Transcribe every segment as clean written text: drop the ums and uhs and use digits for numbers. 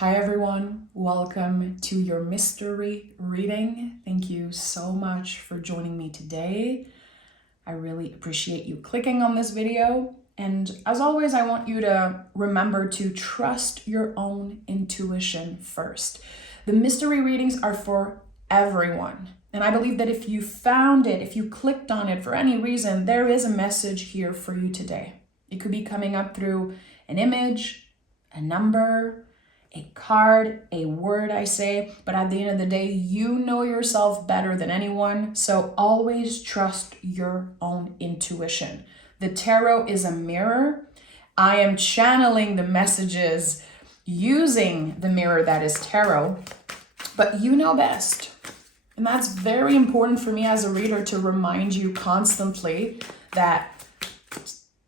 Hi everyone, welcome to your mystery reading. Thank you so much for joining me today. I really appreciate you clicking on this video. And as always, I want you to remember to trust your own intuition first. The mystery readings are for everyone. And I believe that if you found it, if you clicked on it for any reason, there is a message here for you today. It could be coming up through an image, a number, a card, a word, I say, but at the end of the day, you know yourself better than anyone, so always trust your own intuition. The tarot is a mirror. I am channeling the messages using the mirror that is tarot, but you know best. And that's very important for me as a reader to remind you constantly that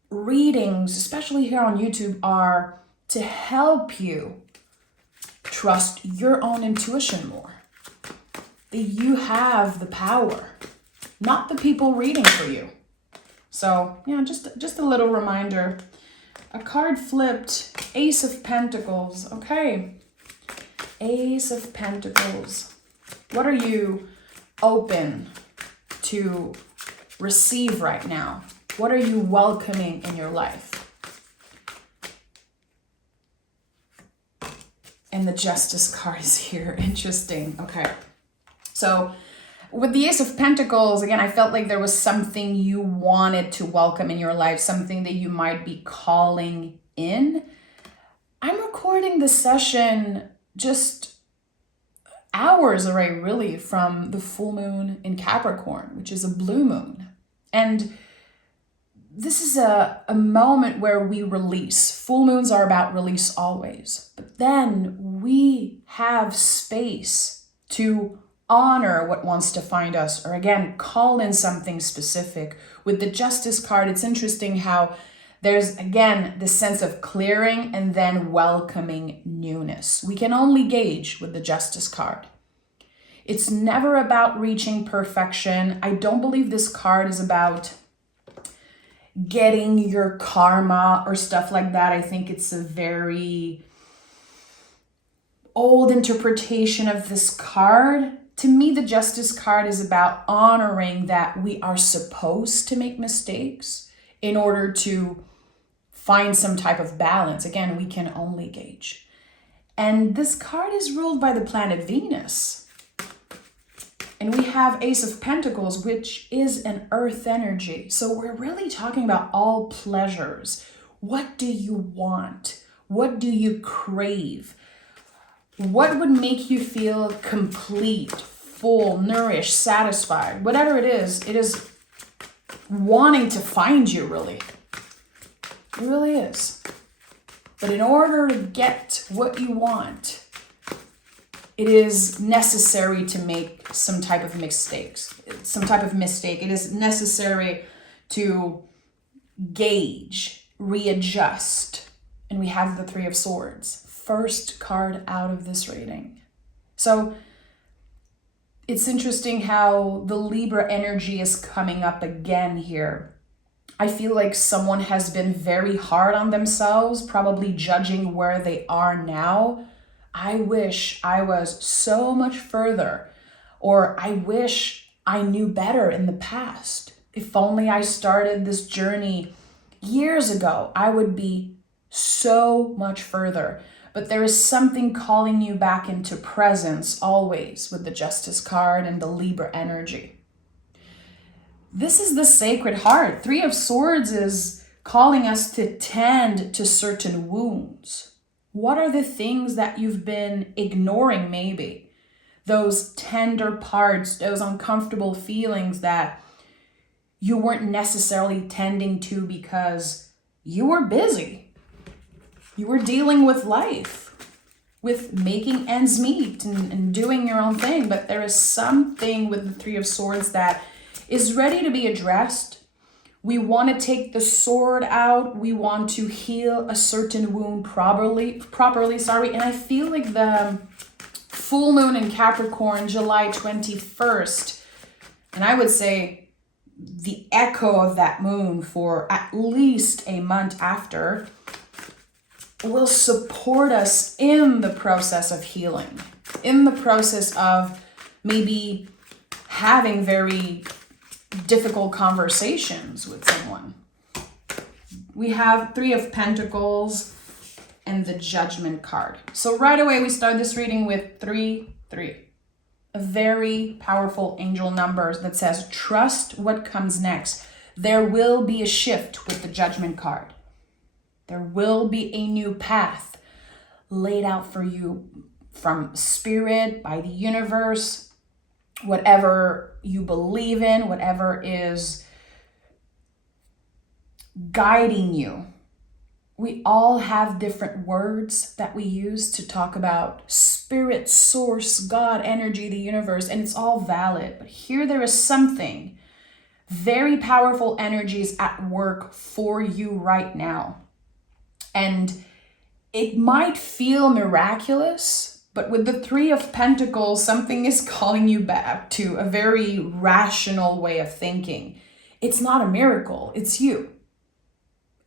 readings, especially here on YouTube, are to help you trust your own intuition more. That you have the power, not the people reading for you. So, yeah, just a little reminder. A card flipped, Ace of Pentacles. Okay, Ace of Pentacles. What are you open to receive right now? What are you welcoming in your life? And the Justice card is here. Interesting. Okay. So with the Ace of Pentacles, again, I felt like there was something you wanted to welcome in your life, something that you might be calling in. I'm recording this session just hours away, really, from the full moon in Capricorn, which is a blue moon. And this is a moment where we release. Full moons are about release always. But then we have space to honor what wants to find us, or again, call in something specific. With the Justice card, it's interesting how there's, again, this sense of clearing and then welcoming newness. We can only gauge with the Justice card. It's never about reaching perfection. I don't believe this card is about getting your karma or stuff like that. I think it's a very old interpretation of this card. To me, the Justice card is about honoring that we are supposed to make mistakes in order to find some type of balance. Again, we can only gauge. And this card is ruled by the planet Venus. And we have Ace of Pentacles, which is an earth energy. So we're really talking about all pleasures. What do you want? What do you crave? What would make you feel complete, full, nourished, satisfied? Whatever it is wanting to find you, really. It really is. But in order to get what you want, it is necessary to make some type of mistake. It is necessary to gauge, readjust. And we have the Three of Swords, first card out of this reading. So it's interesting how the Libra energy is coming up again here. I feel like someone has been very hard on themselves, probably judging where they are now. I wish I was so much further, or I wish I knew better in the past. If only I started this journey years ago, I would be so much further. But there is something calling you back into presence always with the Justice card and the Libra energy. This is the Sacred Heart. Three of Swords is calling us to tend to certain wounds. What are the things that you've been ignoring maybe? Those tender parts, those uncomfortable feelings that you weren't necessarily tending to because you were busy. You were dealing with life, with making ends meet and doing your own thing. But there is something with the Three of Swords that is ready to be addressed. We want to take the sword out. We want to heal a certain wound properly. And I feel like the full moon in Capricorn, July 21st, and I would say the echo of that moon for at least a month after, will support us in the process of healing, in the process of maybe having very difficult conversations with someone. We have Three of Pentacles and the Judgment card. So right away, we start this reading with 3, 3. A very powerful angel number that says, trust what comes next. There will be a shift with the Judgment card. There will be a new path laid out for you from spirit, by the universe, whatever you believe in, whatever is guiding you. We all have different words that we use to talk about spirit, source, God, energy, the universe, and it's all valid. But here there is something, very powerful energies at work for you right now. And it might feel miraculous, but with the Three of Pentacles, something is calling you back to a very rational way of thinking. It's not a miracle, it's you.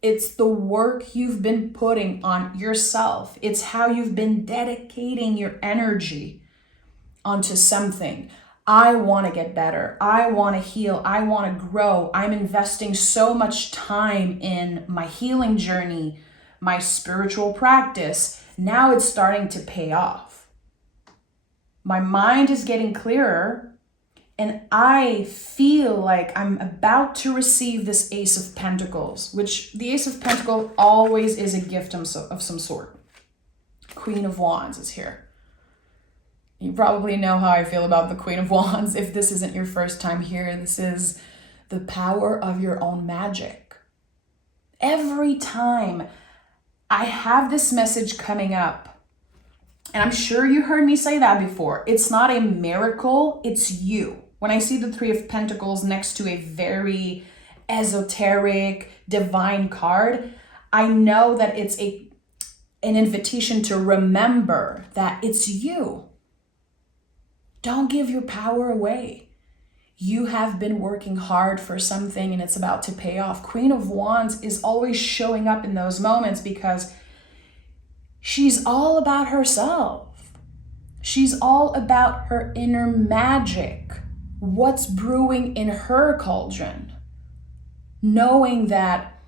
It's the work you've been putting on yourself. It's how you've been dedicating your energy onto something. I want to get better. I want to heal. I want to grow. I'm investing so much time in my healing journey, my spiritual practice. Now it's starting to pay off. My mind is getting clearer. And I feel like I'm about to receive this Ace of Pentacles, which the Ace of Pentacles always is a gift of some sort. Queen of Wands is here. You probably know how I feel about the Queen of Wands. If this isn't your first time here, this is the power of your own magic. Every time I have this message coming up, and I'm sure you heard me say that before, it's not a miracle, it's you. When I see the Three of Pentacles next to a very esoteric, divine card, I know that it's an invitation to remember that it's you. Don't give your power away. You have been working hard for something and it's about to pay off. Queen of Wands is always showing up in those moments because she's all about herself. She's all about her inner magic. What's brewing in her cauldron, knowing that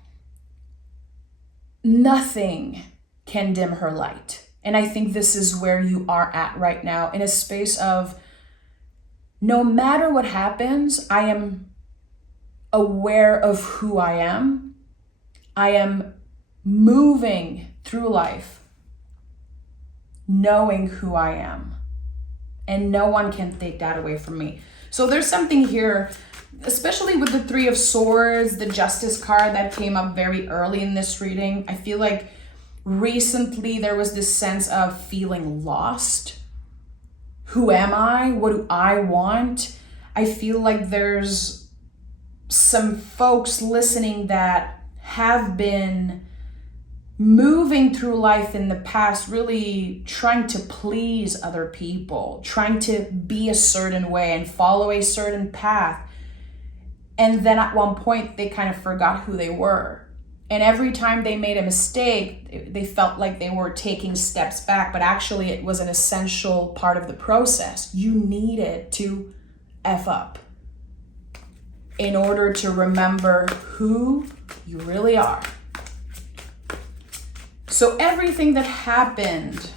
nothing can dim her light. And I think this is where you are at right now, in a space of no matter what happens, I am aware of who I am. I am moving through life knowing who I am, and no one can take that away from me. So there's something here, especially with the Three of Swords, the Justice card that came up very early in this reading. I feel like recently there was this sense of feeling lost. Who am I? What do I want? I feel like there's some folks listening that have been moving through life in the past, really trying to please other people, trying to be a certain way and follow a certain path. And then at one point, they kind of forgot who they were. And every time they made a mistake, they felt like they were taking steps back, but actually it was an essential part of the process. You needed to F up in order to remember who you really are. So everything that happened,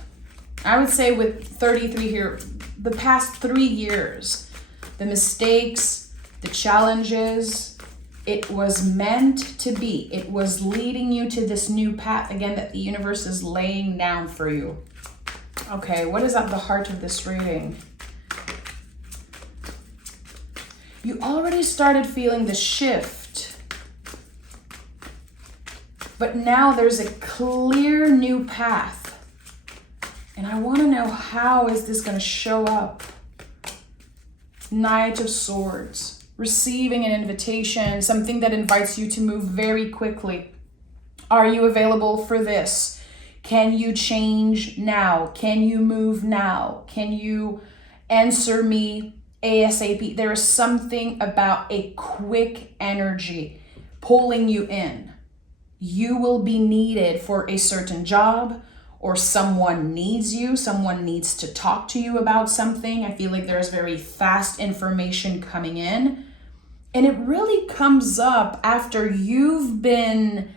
I would say with 33 here, the past 3 years, the mistakes, the challenges, it was meant to be. It was leading you to this new path, again, that the universe is laying down for you. Okay, what is at the heart of this reading? You already started feeling the shift. But now there's a clear new path. And I want to know, how is this going to show up? Knight of Swords. Receiving an invitation, something that invites you to move very quickly. Are you available for this? Can you change now? Can you move now? Can you answer me ASAP? There is something about a quick energy pulling you in. You will be needed for a certain job, or someone needs you, someone needs to talk to you about something. I feel like there's very fast information coming in. And it really comes up after you've been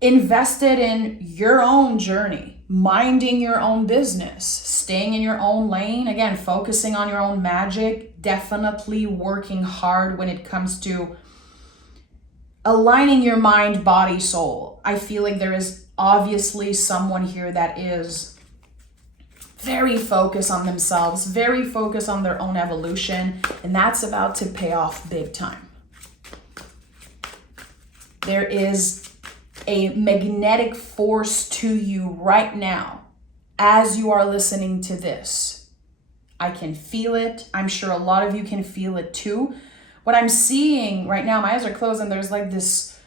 invested in your own journey, minding your own business, staying in your own lane, again, focusing on your own magic, definitely working hard when it comes to aligning your mind, body, soul. I feel like there is obviously someone here that is very focused on themselves, very focused on their own evolution, and that's about to pay off big time. There is a magnetic force to you right now as you are listening to this. I can feel it. I'm sure a lot of you can feel it too. What I'm seeing right now, my eyes are closed, and there's like this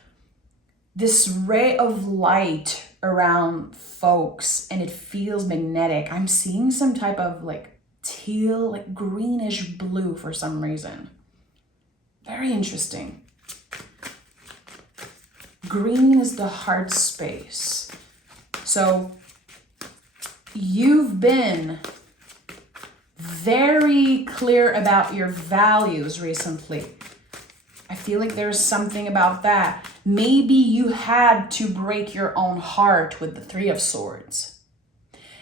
ray of light around folks, and it feels magnetic. I'm seeing some type of like teal, like greenish blue for some reason. Very interesting. Green is the heart space. So you've been very clear about your values recently. I feel like there's something about that. Maybe you had to break your own heart with the Three of Swords.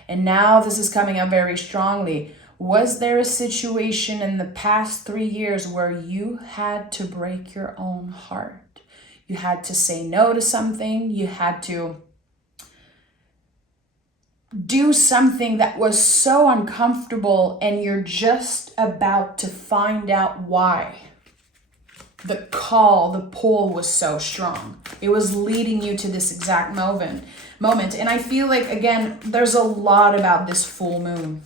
And now this is coming up very strongly. Was there a situation in the past 3 years where you had to break your own heart? You had to say no to something. You had to do something that was so uncomfortable, and you're just about to find out why. The call, the pull was so strong. It was leading you to this exact moment. And I feel like, again, there's a lot about this full moon.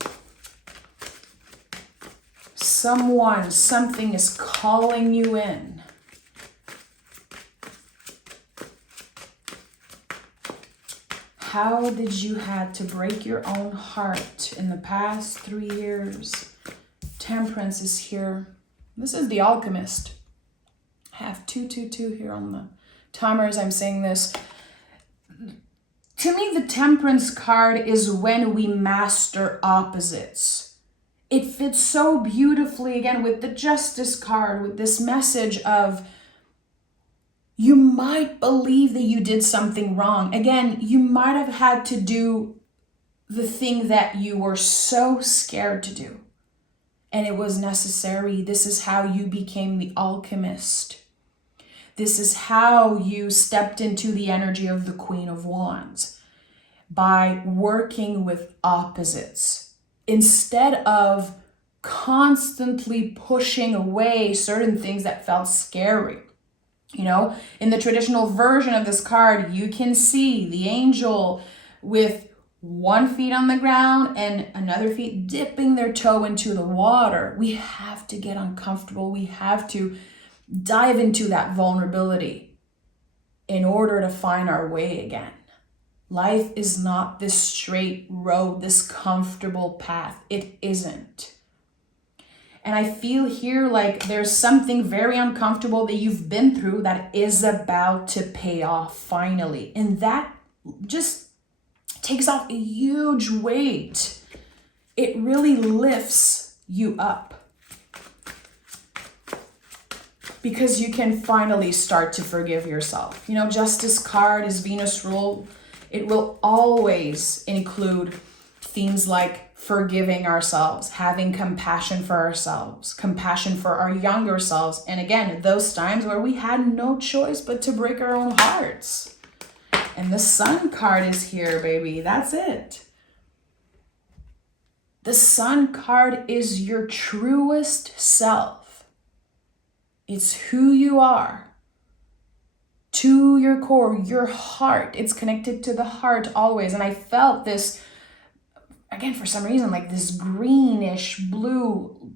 Something is calling you in. How did you have to break your own heart in the past 3 years? Temperance is here. This is the Alchemist. I have 222 here on the timer as I'm saying this. To me, the Temperance card is when we master opposites. It fits so beautifully, again, with the Justice card, with this message of you might believe that you did something wrong. Again, you might have had to do the thing that you were so scared to do, and it was necessary. This is how you became the alchemist. This is how you stepped into the energy of the Queen of Wands, by working with opposites instead of constantly pushing away certain things that felt scary. You know, in the traditional version of this card, you can see the angel with one foot on the ground and another foot dipping their toe into the water. We have to get uncomfortable. We have to dive into that vulnerability in order to find our way again. Life is not this straight road, this comfortable path. It isn't. And I feel here like there's something very uncomfortable that you've been through that is about to pay off finally. And that just takes off a huge weight. It really lifts you up, because you can finally start to forgive yourself. You know, Justice card is Venus rule. It will always include themes like forgiving ourselves, having compassion for ourselves, compassion for our younger selves. And again, those times where we had no choice but to break our own hearts. And the Sun card is here, baby. That's it. The Sun card is your truest self. It's who you are. To your core, your heart. It's connected to the heart always. And I felt this, again, for some reason, like this greenish blue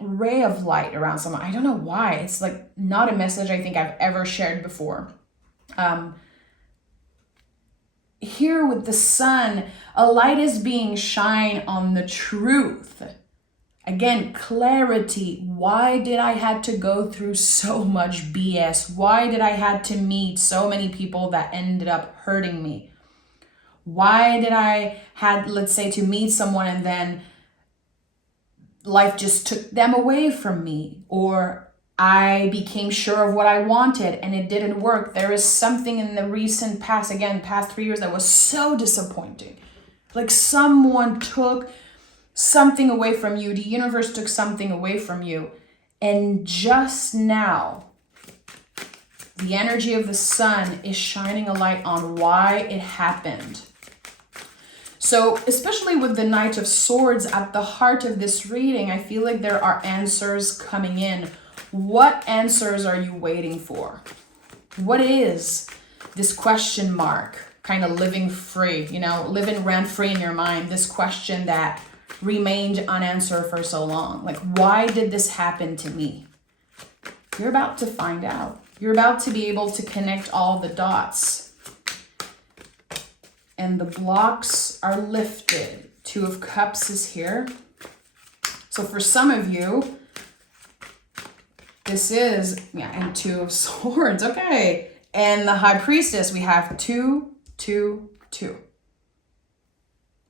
ray of light around someone. I don't know why. It's like not a message I think I've ever shared before. Here with the Sun, a light is being shined on the truth Again, clarity. Why did I had to go through so much BS? Why did I had to meet so many people that ended up hurting me? Why did I had, let's say, to meet someone and then life just took them away from me? Or I became sure of what I wanted and it didn't work. There is something in the recent past, again, past 3 years, that was so disappointing. Like someone took something away from you. The universe took something away from you. And just now, the energy of the sun is shining a light on why it happened. So, especially with the Knight of Swords at the heart of this reading, I feel like there are answers coming in. What answers are you waiting for? What is this question mark kind of living free, living rent free in your mind? This question that remained unanswered for so long. Like, why did this happen to me? You're about to find out. You're about to be able to connect all the dots. And the blocks are lifted. 2 of Cups is here. So for some of you, this is, and 2 of Swords. Okay. And the High Priestess, we have 2, 2, 2.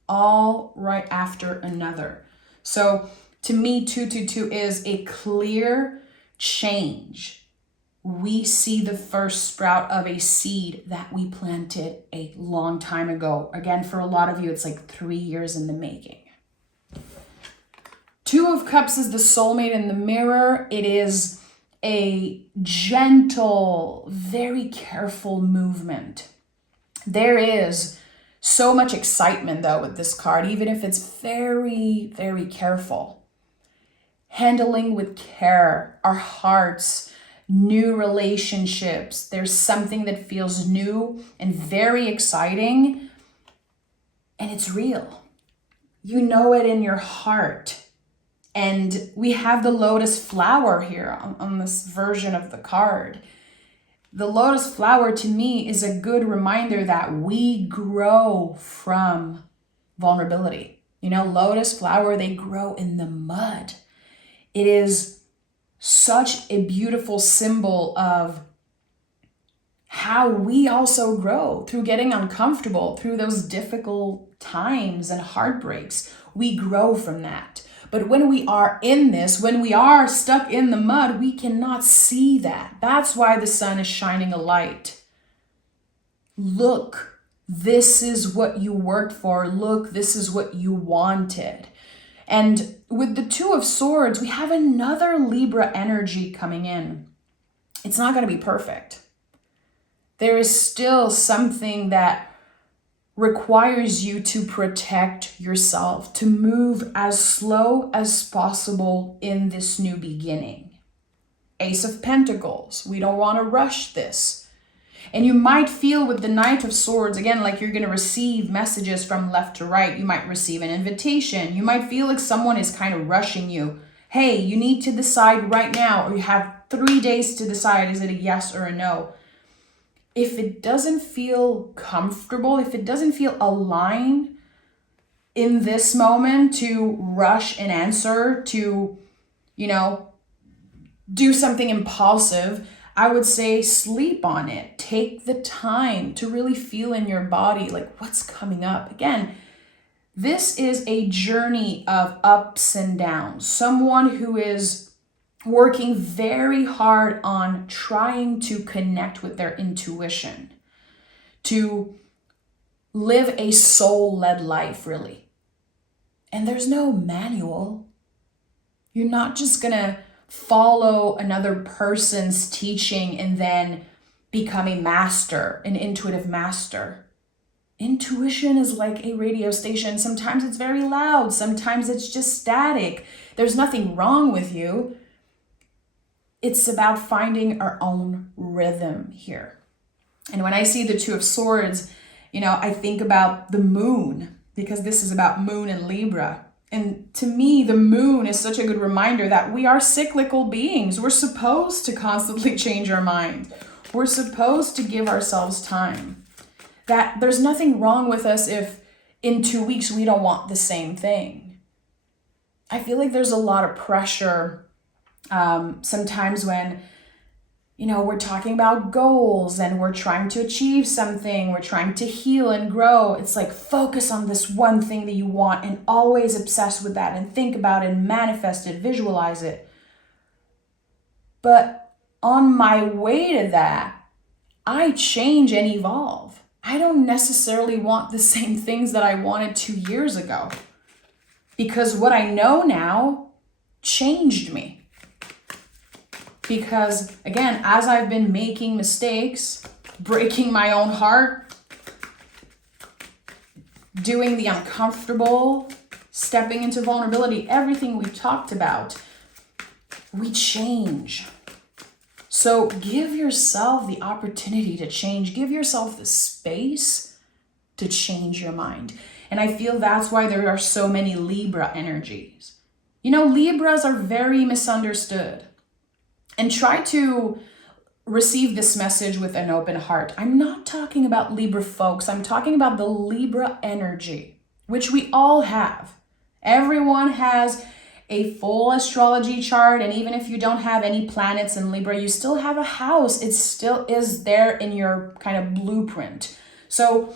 All right after another. So to me, 2, 2, 2 is a clear change. We see the first sprout of a seed that we planted a long time ago. Again, for a lot of you, it's like 3 years in the making. 2 of Cups is the soulmate in the mirror. It is a gentle, very careful movement. There is so much excitement, though, with this card, even if it's very, very careful. Handling with care our hearts, new relationships. There's something that feels new and very exciting, and it's real. You know it in your heart. And we have the lotus flower here on this version of the card. The lotus flower, to me, is a good reminder that we grow from vulnerability. Lotus flower, they grow in the mud. It is such a beautiful symbol of how we also grow through getting uncomfortable, through those difficult times and heartbreaks. We grow from that. But when we are in this, when we are stuck in the mud, we cannot see that. That's why the sun is shining a light. Look, this is what you worked for. Look, this is what you wanted. And with the 2 of Swords, we have another Libra energy coming in. It's not going to be perfect. There is still something that requires you to protect yourself, to move as slow as possible in this new beginning. Ace of Pentacles, we don't want to rush this. And you might feel with the Knight of Swords, again, like you're going to receive messages from left to right. You might receive an invitation. You might feel like someone is kind of rushing you. Hey, you need to decide right now, or you have 3 days to decide, is it a yes or a no? If it doesn't feel comfortable, if it doesn't feel aligned in this moment to rush an answer, to, do something impulsive, I would say sleep on it. Take the time to really feel in your body, like what's coming up. Again, this is a journey of ups and downs. Someone who is working very hard on trying to connect with their intuition, to live a soul-led life, really. And there's no manual. You're not just gonna follow another person's teaching and then become a master, an intuitive master. Intuition is like a radio station. Sometimes it's very loud. Sometimes it's just static. There's nothing wrong with you. It's about finding our own rhythm here. And when I see the 2 of Swords, I think about the moon, because this is about moon and Libra. And to me, the moon is such a good reminder that we are cyclical beings. We're supposed to constantly change our mind. We're supposed to give ourselves time. That there's nothing wrong with us if in 2 weeks we don't want the same thing. I feel like there's a lot of pressure sometimes when, we're talking about goals and we're trying to achieve something, we're trying to heal and grow. It's like, focus on this one thing that you want and always obsess with that and think about it and manifest it, visualize it. But on my way to that, I change and evolve. I don't necessarily want the same things that I wanted 2 years ago, because what I know now changed me. Because again, as I've been making mistakes, breaking my own heart, doing the uncomfortable, stepping into vulnerability, everything we talked about, we change. So give yourself the opportunity to change. Give yourself the space to change your mind. And I feel that's why there are so many Libra energies. Libras are very misunderstood. And try to receive this message with an open heart. I'm not talking about Libra folks. I'm talking about the Libra energy, which we all have. Everyone has a full astrology chart, and even if you don't have any planets in Libra, you still have a house. It still is there in your kind of blueprint. So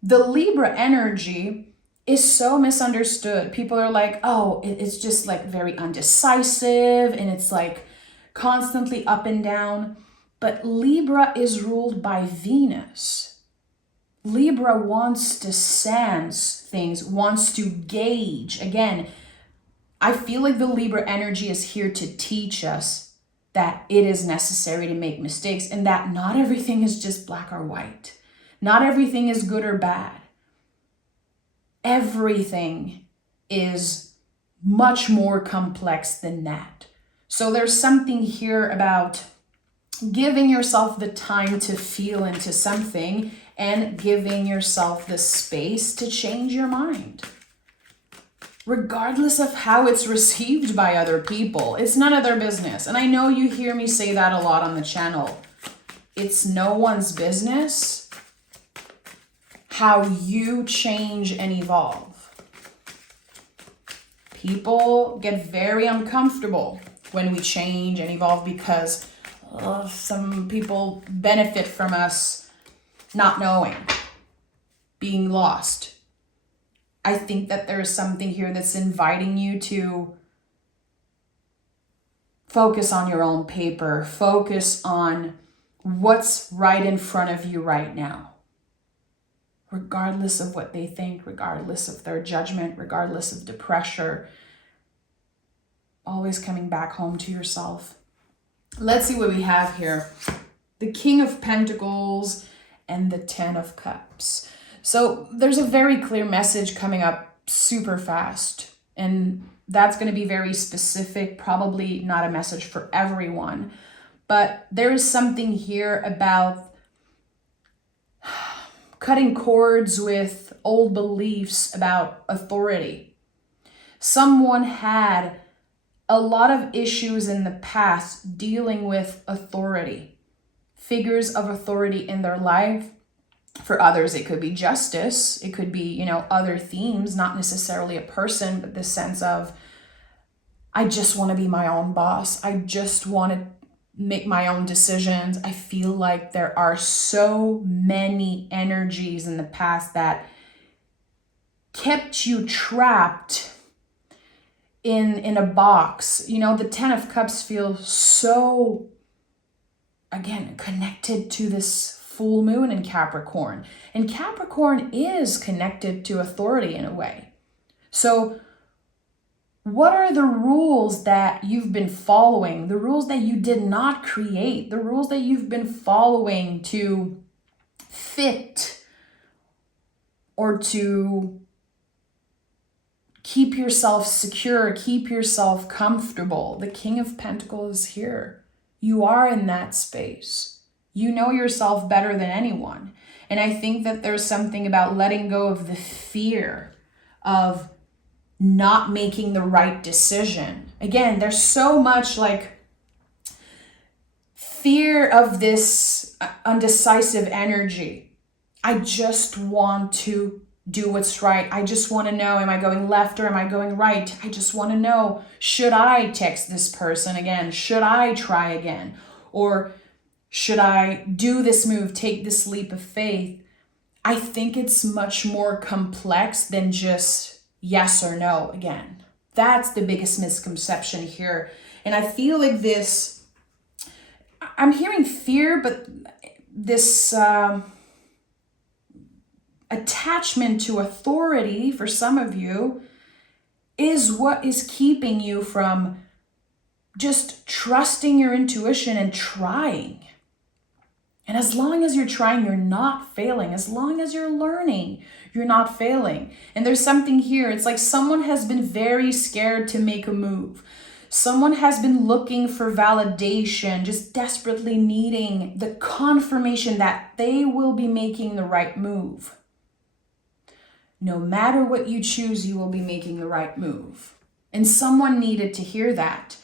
the Libra energy is so misunderstood. People are like, oh, it's just like very undecisive, and it's like constantly up and down. But Libra is ruled by Venus. Libra wants to sense things, wants to gauge. Again, I feel like the Libra energy is here to teach us that it is necessary to make mistakes and that not everything is just black or white. Not everything is good or bad. Everything is much more complex than that. So there's something here about giving yourself the time to feel into something and giving yourself the space to change your mind. Regardless of how it's received by other people, it's none of their business. And I know you hear me say that a lot on the channel. It's no one's business how you change and evolve. People get very uncomfortable when we change and evolve because some people benefit from us not knowing, being lost. I think that there's something here that's inviting you to focus on your own paper, focus on what's right in front of you right now, regardless of what they think, regardless of their judgment, regardless of the pressure, always coming back home to yourself. Let's see what we have here. The King of Pentacles and the Ten of Cups. So there's a very clear message coming up super fast, and that's going to be very specific, probably not a message for everyone, but there is something here about cutting cords with old beliefs about authority. Someone had a lot of issues in the past dealing with authority, figures of authority in their life. For others, it could be justice. It could be, other themes, not necessarily a person, but the sense of, I just want to be my own boss. I just want to make my own decisions. I feel like there are so many energies in the past that kept you trapped in a box. The Ten of Cups feels so, again, connected to this full moon in Capricorn. And Capricorn is connected to authority in a way. So what are the rules that you've been following? The rules that you did not create, the rules that you've been following to fit or to keep yourself secure, keep yourself comfortable. The King of Pentacles is here. You are in that space. You know yourself better than anyone. And I think that there's something about letting go of the fear of not making the right decision. Again, there's so much fear of this undecisive energy. I just want to do what's right. I just want to know, am I going left or am I going right? I just want to know, should I text this person again? Should I try again? Or should I do this move, take this leap of faith? I think it's much more complex than just yes or no again. That's the biggest misconception here. And I feel like this, I'm hearing fear, but this attachment to authority for some of you is what is keeping you from just trusting your intuition and trying. And as long as you're trying, you're not failing. As long as you're learning, you're not failing. And there's something here. It's like someone has been very scared to make a move. Someone has been looking for validation, just desperately needing the confirmation that they will be making the right move. No matter what you choose, you will be making the right move. And someone needed to hear that.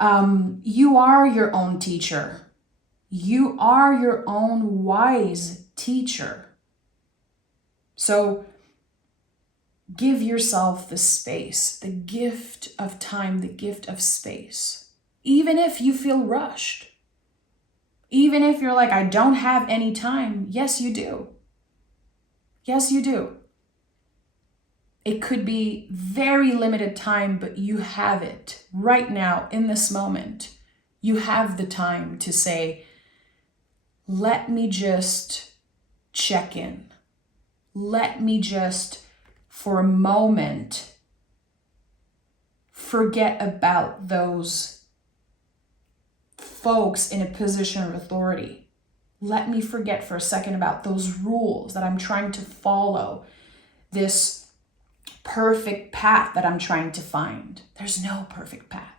You are your own teacher. You are your own wise teacher. So give yourself the space, the gift of time, the gift of space. Even if you feel rushed. Even if you're like, I don't have any time. Yes, you do. Yes, you do. It could be very limited time, but you have it right now in this moment. You have the time to say, let me just check in. Let me just, for a moment, forget about those folks in a position of authority. Let me forget for a second about those rules that I'm trying to follow, this perfect path that I'm trying to find. There's no perfect path.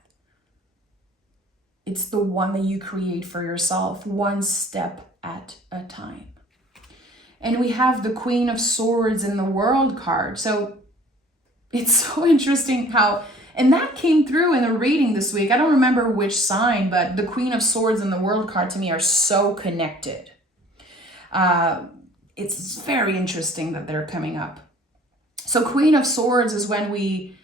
It's the one that you create for yourself, one step at a time. And we have the Queen of Swords in the World card. So it's so interesting how, and that came through in the reading this week. I don't remember which sign, but the Queen of Swords and the World card to me are so connected. It's very interesting that they're coming up. So Queen of Swords is when we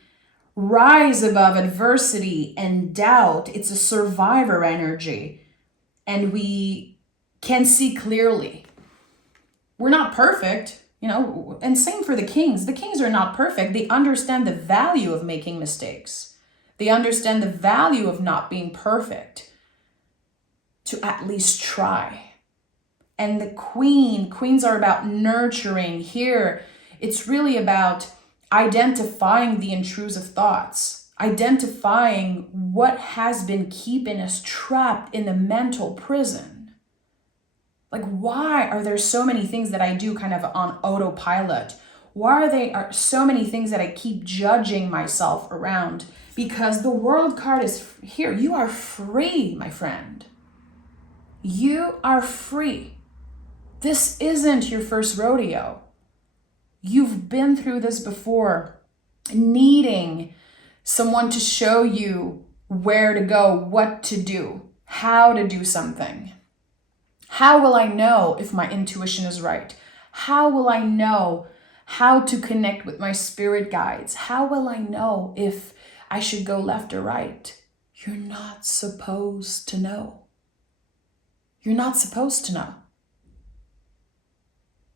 rise above adversity and doubt. It's a survivor energy. And we can see clearly. We're not perfect, and same for the kings. The kings are not perfect. They understand the value of making mistakes. They understand the value of not being perfect. To at least try. And the queens are about nurturing. Here, it's really about identifying the intrusive thoughts, identifying what has been keeping us trapped in the mental prison. Like, why are there so many things that I do kind of on autopilot? Why are so many things that I keep judging myself around? Because the World card is here. You are free, my friend. You are free. This isn't your first rodeo. You've been through this before, needing someone to show you where to go, what to do, how to do something. How will I know if my intuition is right? How will I know how to connect with my spirit guides? How will I know if I should go left or right? You're not supposed to know. You're not supposed to know.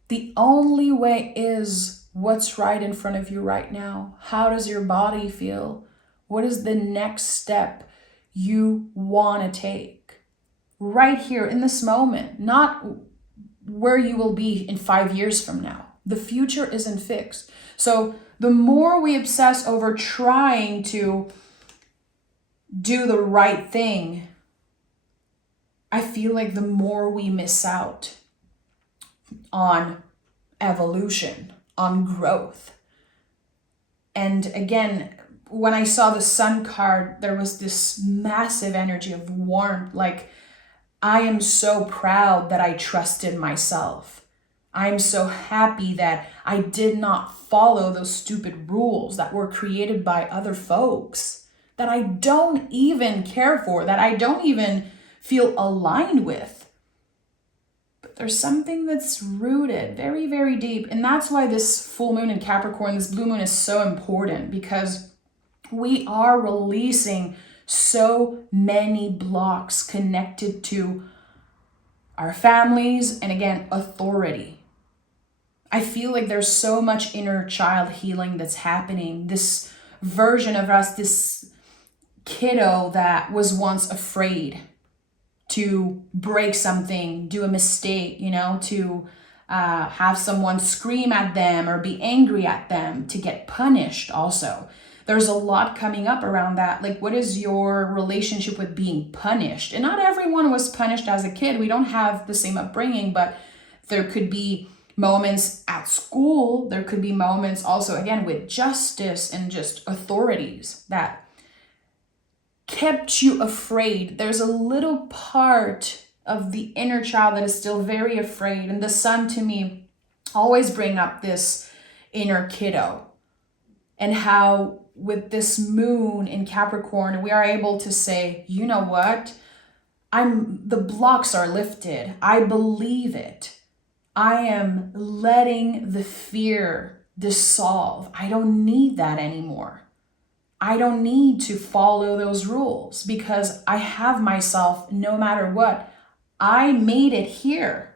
The only way is what's right in front of you right now. How does your body feel? What is the next step you want to take? Right here in this moment, not where you will be in 5 years from now. The future isn't fixed. So the more we obsess over trying to do the right thing, I feel like the more we miss out on evolution, on growth. And again, when I saw the Sun card, there was this massive energy of warmth. Like, I am so proud that I trusted myself. I am so happy that I did not follow those stupid rules that were created by other folks that I don't even care for, that I don't even feel aligned with. But there's something that's rooted very, very deep. And that's why this full moon in Capricorn, this blue moon, is so important, because we are releasing so many blocks connected to our families and, again, authority. I feel like there's so much inner child healing that's happening. This version of us, this kiddo that was once afraid to break something, do a mistake, to have someone scream at them or be angry at them, to get punished also. There's a lot coming up around that. Like, what is your relationship with being punished? And not everyone was punished as a kid. We don't have the same upbringing, but there could be moments at school. There could be moments also, again, with justice and just authorities that kept you afraid. There's a little part of the inner child that is still very afraid. And the sun, to me, always bring up this inner kiddo, and how with this moon in Capricorn, we are able to say, you know what? The blocks are lifted. I believe it. I am letting the fear dissolve. I don't need that anymore. I don't need to follow those rules, because I have myself no matter what. I made it here.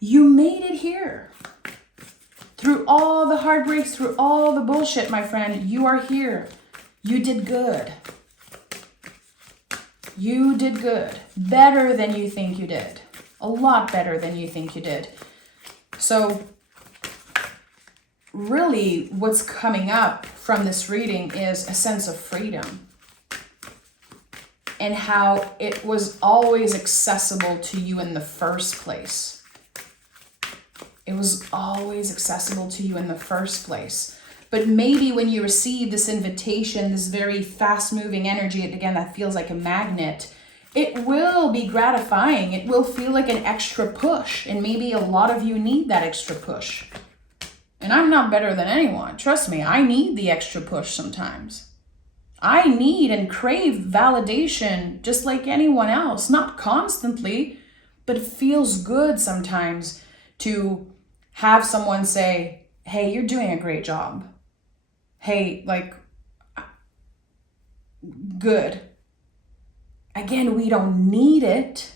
You made it here. Through all the heartbreaks, through all the bullshit, my friend, you are here. You did good. You did good. Better than you think you did. A lot better than you think you did. So really what's coming up from this reading is a sense of freedom, and how it was always accessible to you in the first place. It was always accessible to you in the first place. But maybe when you receive this invitation, this very fast-moving energy, again, that feels like a magnet, it will be gratifying. It will feel like an extra push. And maybe a lot of you need that extra push. And I'm not better than anyone. Trust me, I need the extra push sometimes. I need and crave validation just like anyone else. Not constantly, but it feels good sometimes to have someone say, hey, you're doing a great job. Hey, good. Again, we don't need it,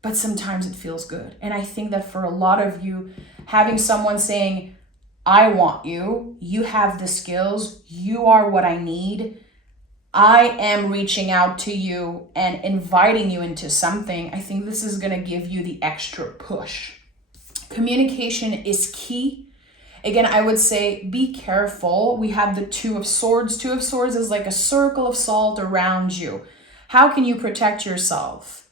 but sometimes it feels good. And I think that for a lot of you, having someone saying, I want you, you have the skills, you are what I need, I am reaching out to you and inviting you into something, I think this is going to give you the extra push. Communication is key. Again, I would say be careful. We have the Two of Swords. Two of Swords is like a circle of salt around you. How can you protect yourself?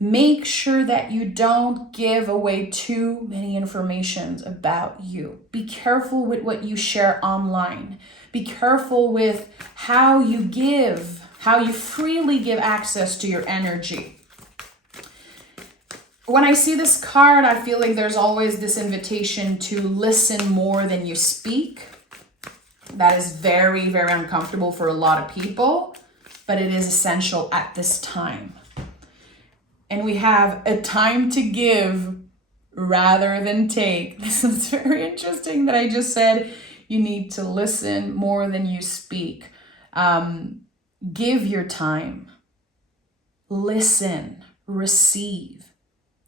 Make sure that you don't give away too many informations about you. Be careful with what you share online. Be careful with how you give, how you freely give access to your energy. When I see this card, I feel like there's always this invitation to listen more than you speak. That is very, very uncomfortable for a lot of people, but it is essential at this time. And we have a time to give rather than take. This is very interesting that I just said you need to listen more than you speak. Give your time. Listen. Receive.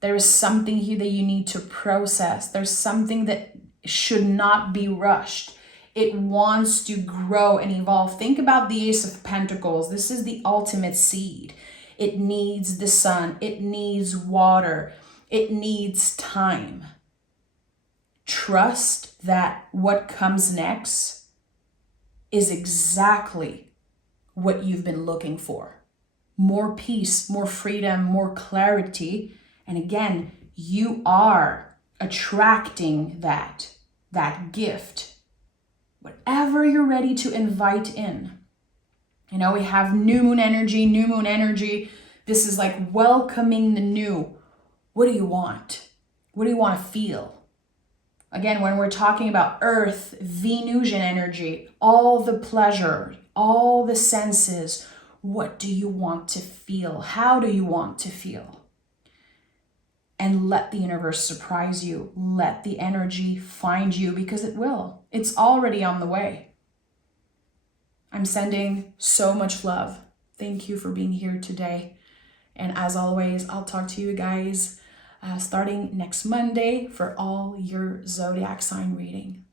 There is something here that you need to process. There's something that should not be rushed. It wants to grow and evolve. Think about the Ace of Pentacles. This is the ultimate seed. It needs the sun. It needs water. It needs time. Trust that what comes next is exactly what you've been looking for. More peace, more freedom, more clarity. And again, you are attracting that gift. Whatever you're ready to invite in. You know, we have new moon energy. This is like welcoming the new. What do you want? What do you want to feel? Again, when we're talking about Earth, Venusian energy, all the pleasure, all the senses, what do you want to feel? How do you want to feel? and let the universe surprise you. Let the energy find you, because it will. It's already on the way. I'm sending so much love. Thank you for being here today. And as always, I'll talk to you guys starting next Monday for all your zodiac sign reading.